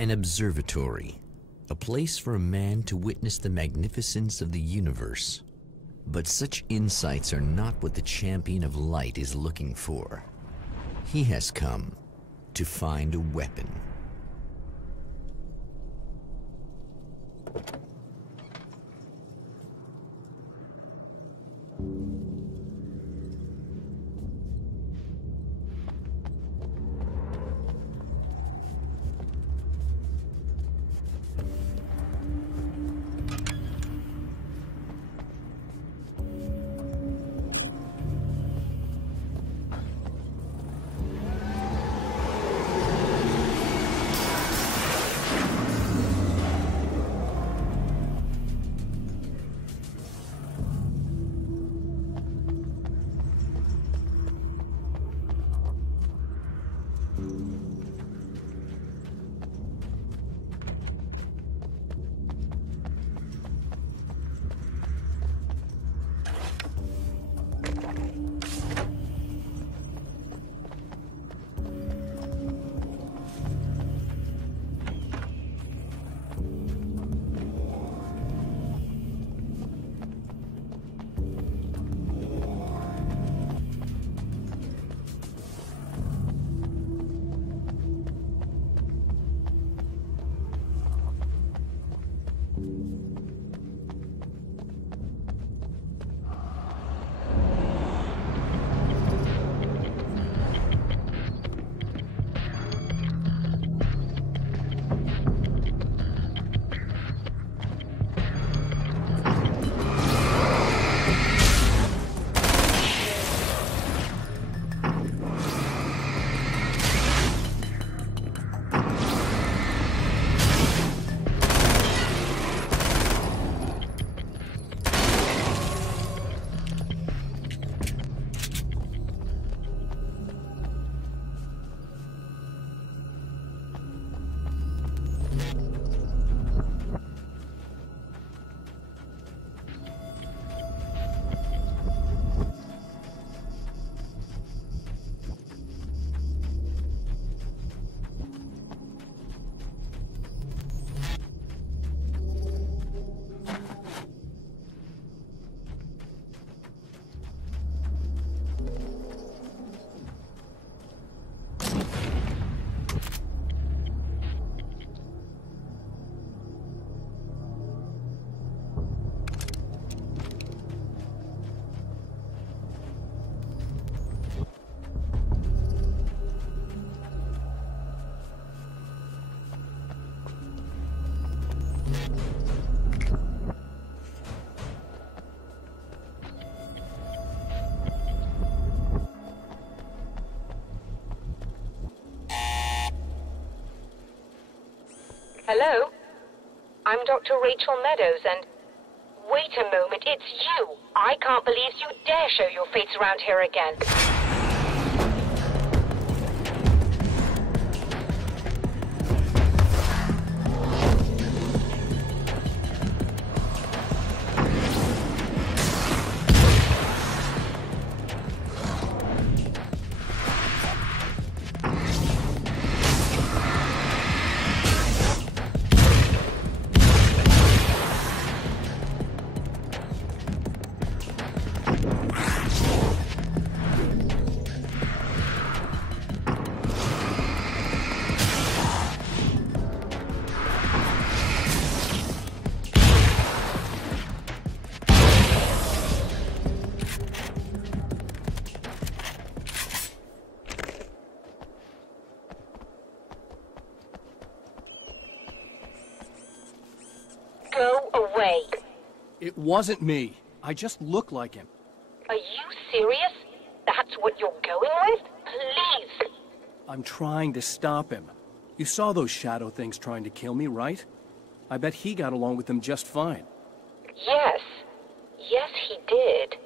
An observatory, a place for a man to witness the magnificence of the universe. But such insights are not what the champion of light is looking for. He has come to find a weapon. Hello? I'm Dr. Rachel Meadows, and... Wait a moment, it's you! I can't believe you dare show your face around here again. Go away. It wasn't me. I just look like him. Are you serious? That's what you're going with? Please! I'm trying to stop him. You saw those shadow things trying to kill me, right? I bet he got along with them just fine. Yes. Yes, he did.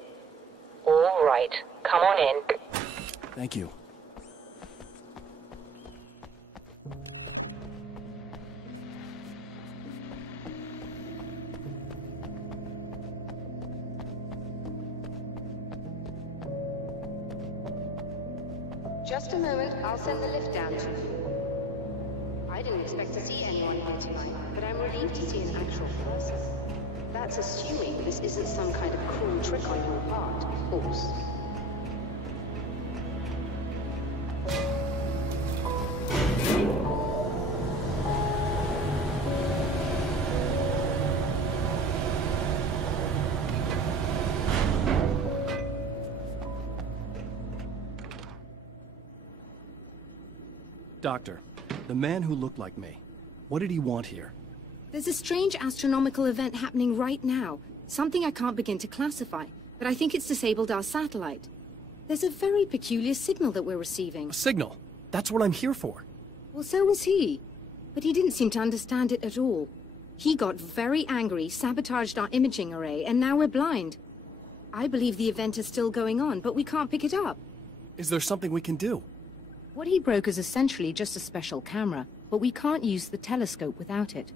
All right. Come on in. Thank you. Just a moment, I'll send the lift down to you. I didn't expect to see anyone here tonight, but I'm relieved to see an actual person. That's assuming this isn't some kind of cruel trick on your part, of course. Doctor, the man who looked like me, what did he want here? There's a strange astronomical event happening right now. Something I can't begin to classify, but I think it's disabled our satellite. There's a very peculiar signal that we're receiving. A signal? That's what I'm here for. Well, so was he. But he didn't seem to understand it at all. He got very angry, sabotaged our imaging array, and now we're blind. I believe the event is still going on, but we can't pick it up. Is there something we can do? What he broke is essentially just a special camera, but we can't use the telescope without it.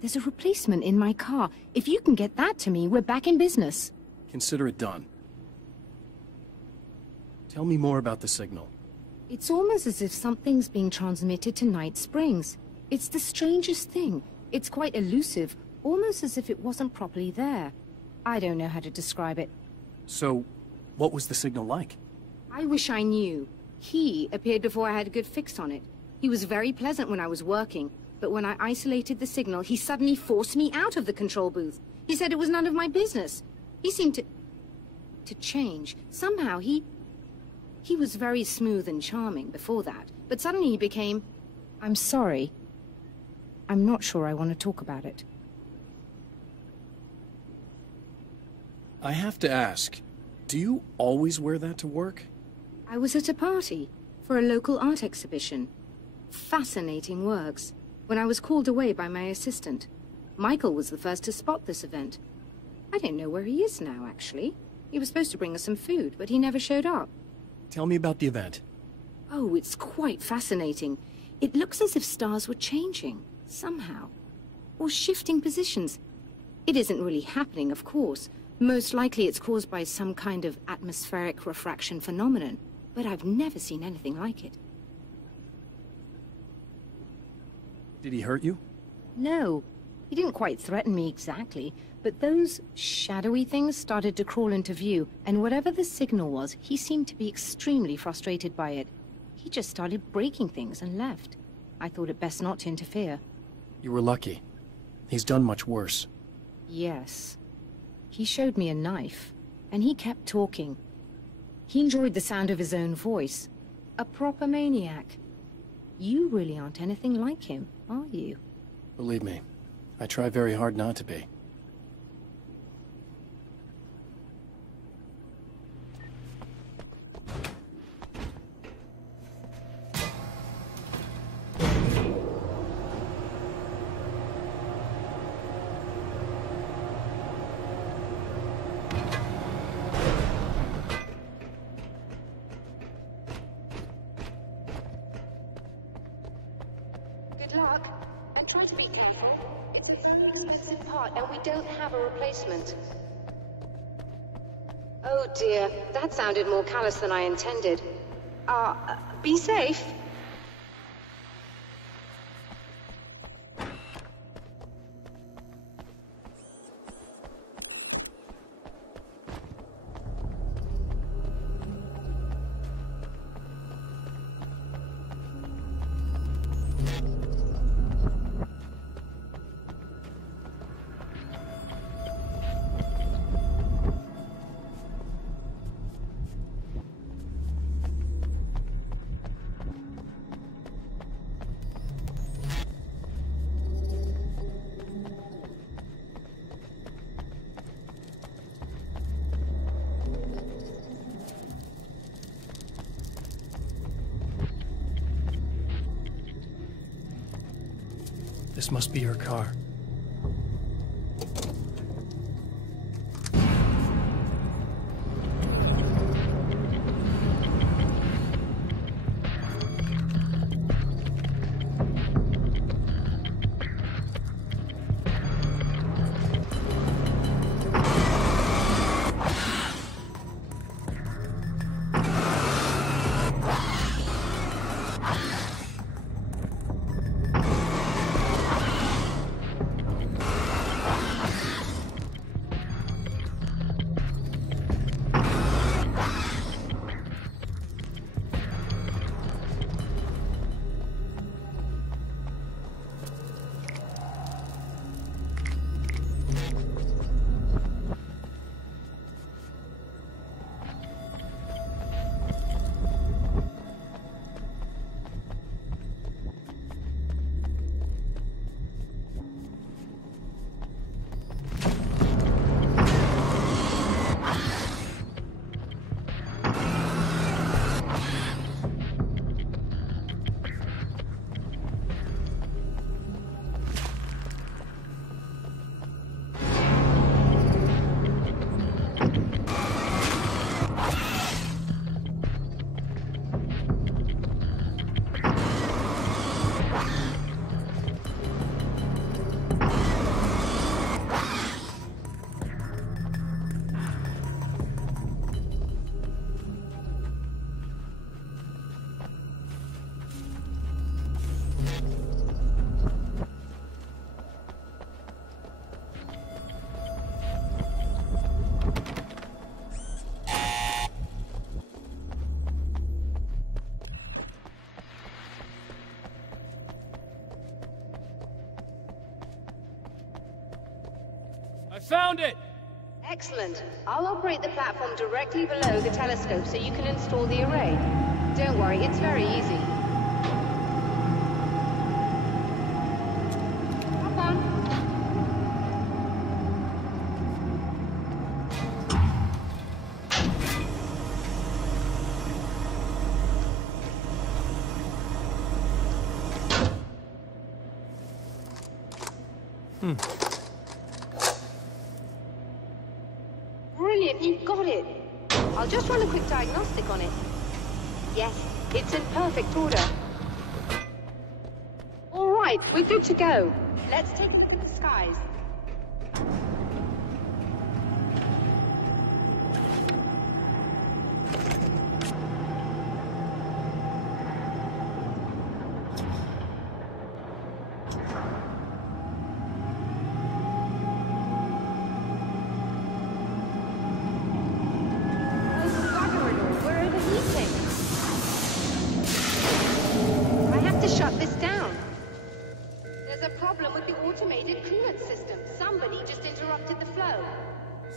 There's a replacement in my car. If you can get that to me, we're back in business. Consider it done. Tell me more about the signal. It's almost as if something's being transmitted to Night Springs. It's the strangest thing. It's quite elusive, almost as if it wasn't properly there. I don't know how to describe it. So, what was the signal like? I wish I knew. He appeared before I had a good fix on it. He was very pleasant when I was working, but when I isolated the signal, he suddenly forced me out of the control booth. He said it was none of my business. He seemed to change. Somehow he was very smooth and charming before that, but suddenly he became... I'm sorry. I'm not sure I want to talk about it. I have to ask, do you always wear that to work? I was at a party for a local art exhibition. Fascinating works. When I was called away by my assistant. Michael was the first to spot this event. I don't know where he is now, actually. He was supposed to bring us some food, but he never showed up. Tell me about the event. Oh, it's quite fascinating. It looks as if stars were changing, somehow. Or shifting positions. It isn't really happening, of course. Most likely it's caused by some kind of atmospheric refraction phenomenon. But I've never seen anything like it. Did he hurt you? No. He didn't quite threaten me exactly, but those shadowy things started to crawl into view, and whatever the signal was, he seemed to be extremely frustrated by it. He just started breaking things and left. I thought it best not to interfere. You were lucky. He's done much worse. Yes. He showed me a knife, and he kept talking. He enjoyed the sound of his own voice. A proper maniac. You really aren't anything like him, are you? Believe me, I try very hard not to be. Good luck, and try to be careful. It's a very expensive part, and we don't have a replacement. Oh dear, that sounded more callous than I intended. Be safe. This must be her car. found it! Excellent. I'll operate the platform directly below the telescope so you can install the array. Don't worry, it's very easy. Hop on. Brilliant, you've got it. I'll just run a quick diagnostic on it. Yes, it's in perfect order. All right, we're good to go. Let's take it to the skies.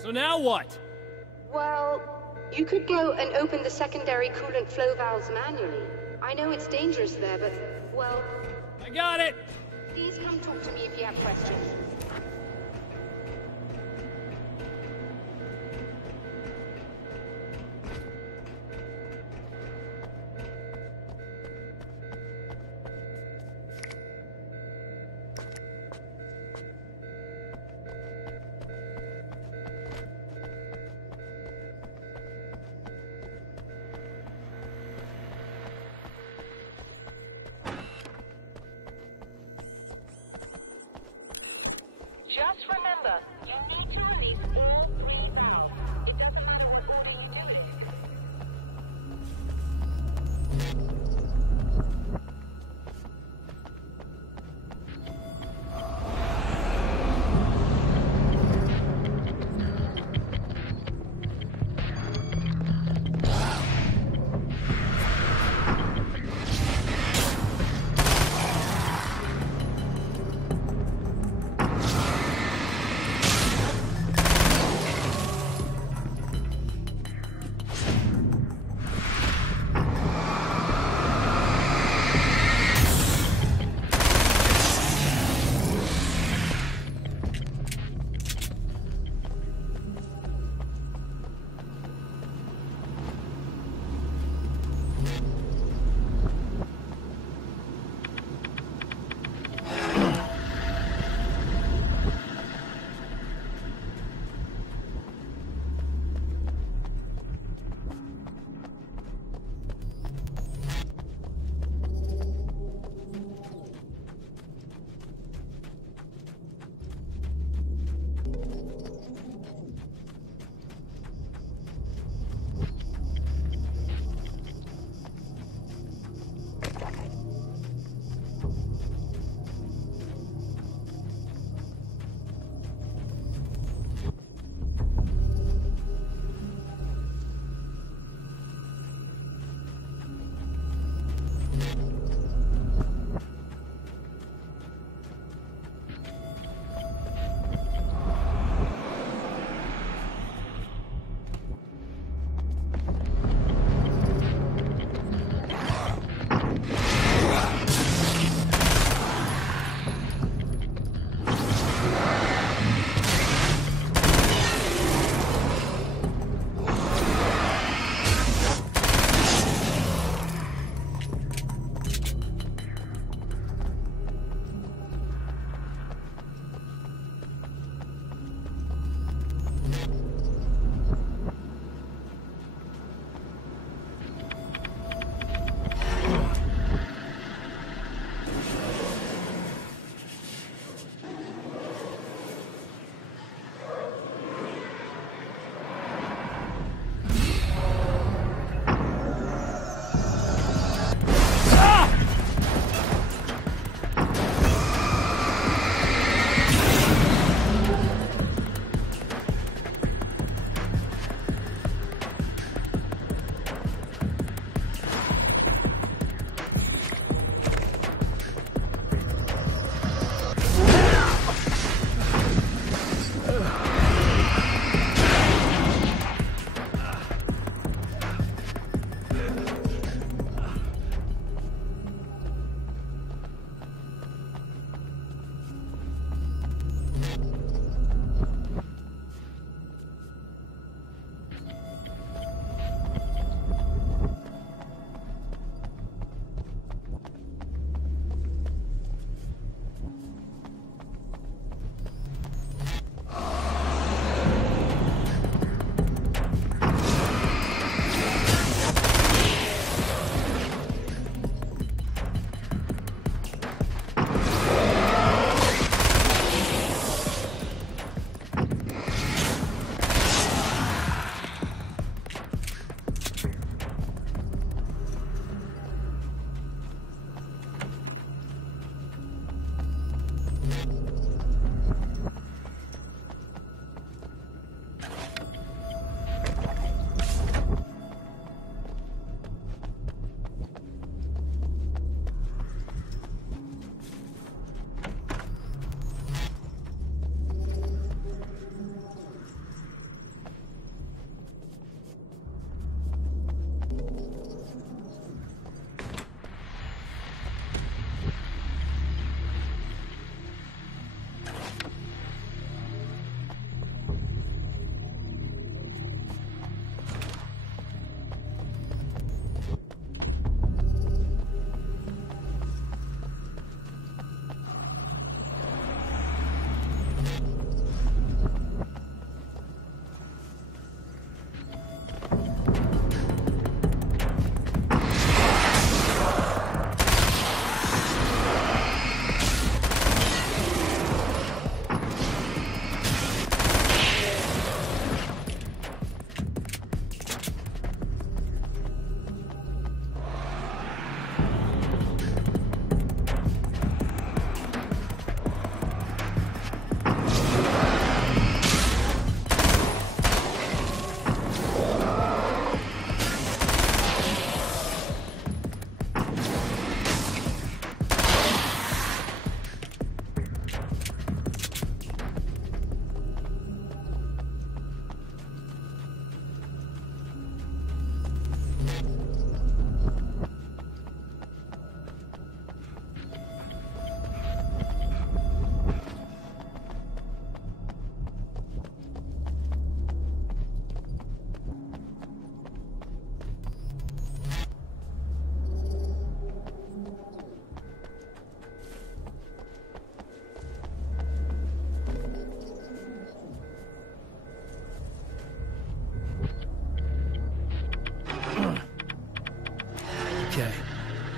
So now what? Well, you could go and open the secondary coolant flow valves manually. I know it's dangerous there, but, well... I got it! Please come talk to me if you have questions. Just remember, you need to release all 3 valves. It doesn't matter what order you do it.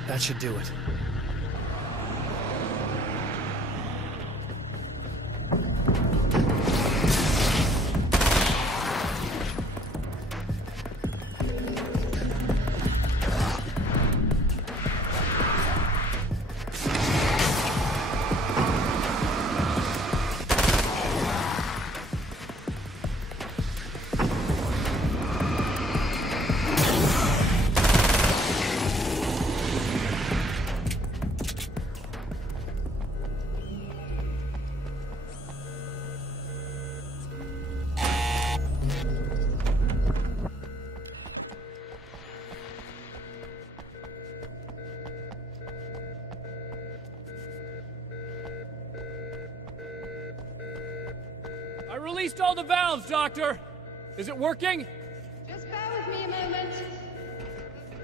That should do it. I released all the valves, Doctor! Is it working? Just bear with me a moment.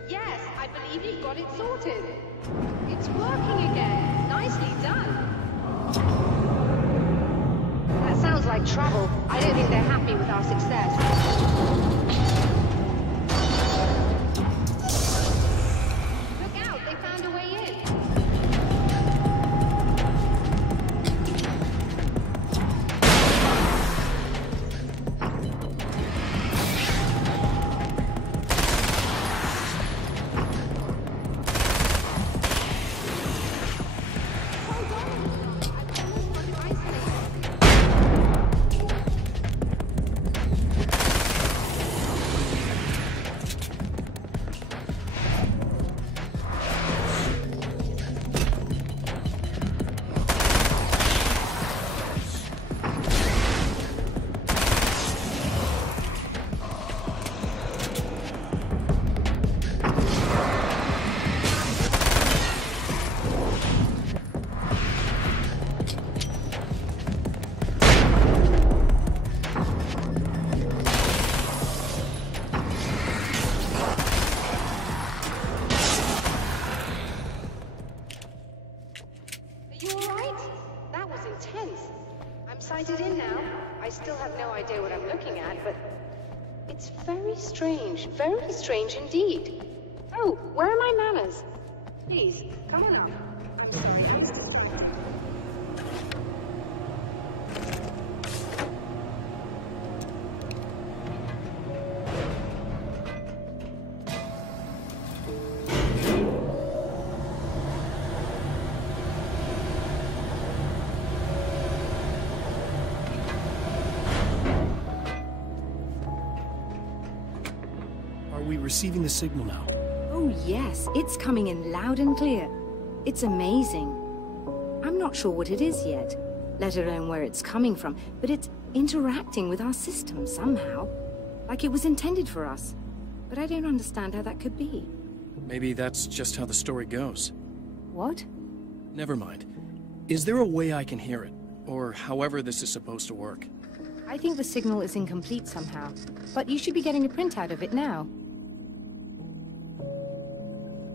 Yes, I believe you've got it sorted. It's working again. Nicely done. That sounds like trouble. I don't think they're happy with our success. Look out, they found a way in. Sighted in now. I still have no idea what I'm looking at, but it's very strange indeed. Oh, where are my manners? Please, come on up. I'm sorry. Are we receiving the signal now? Oh yes, it's coming in loud and clear. It's amazing. I'm not sure what it is yet, let alone where it's coming from, but it's interacting with our system somehow. Like it was intended for us. But I don't understand how that could be. Maybe that's just how the story goes. What? Never mind. Is there a way I can hear it? Or however this is supposed to work? I think the signal is incomplete somehow, but you should be getting a printout of it now.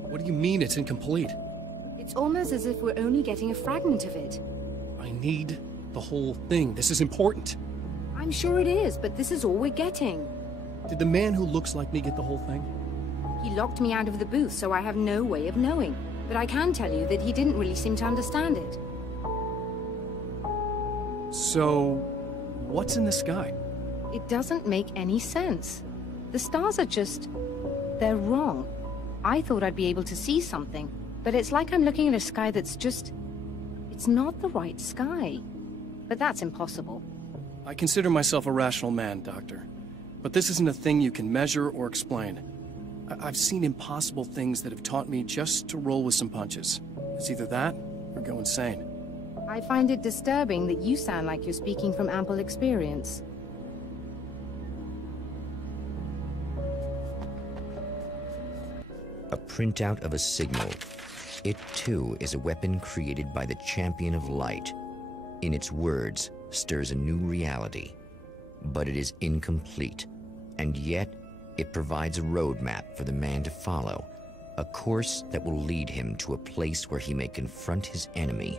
What do you mean it's incomplete? It's almost as if we're only getting a fragment of it. I need the whole thing. This is important. I'm sure it is, but this is all we're getting. Did the man who looks like me get the whole thing? He locked me out of the booth, so I have no way of knowing. But I can tell you that he didn't really seem to understand it. So, what's in the sky? It doesn't make any sense. The stars are just... they're wrong. I thought I'd be able to see something, but it's like I'm looking at a sky that's just... it's not the right sky. But that's impossible. I consider myself a rational man, Doctor. But this isn't a thing you can measure or explain. I've seen impossible things that have taught me just to roll with some punches. It's either that, or go insane. I find it disturbing that you sound like you're speaking from ample experience. A printout of a signal. It too is a weapon created by the Champion of Light. In its words, stirs a new reality. But it is incomplete, and yet it provides a roadmap for the man to follow, a course that will lead him to a place where he may confront his enemy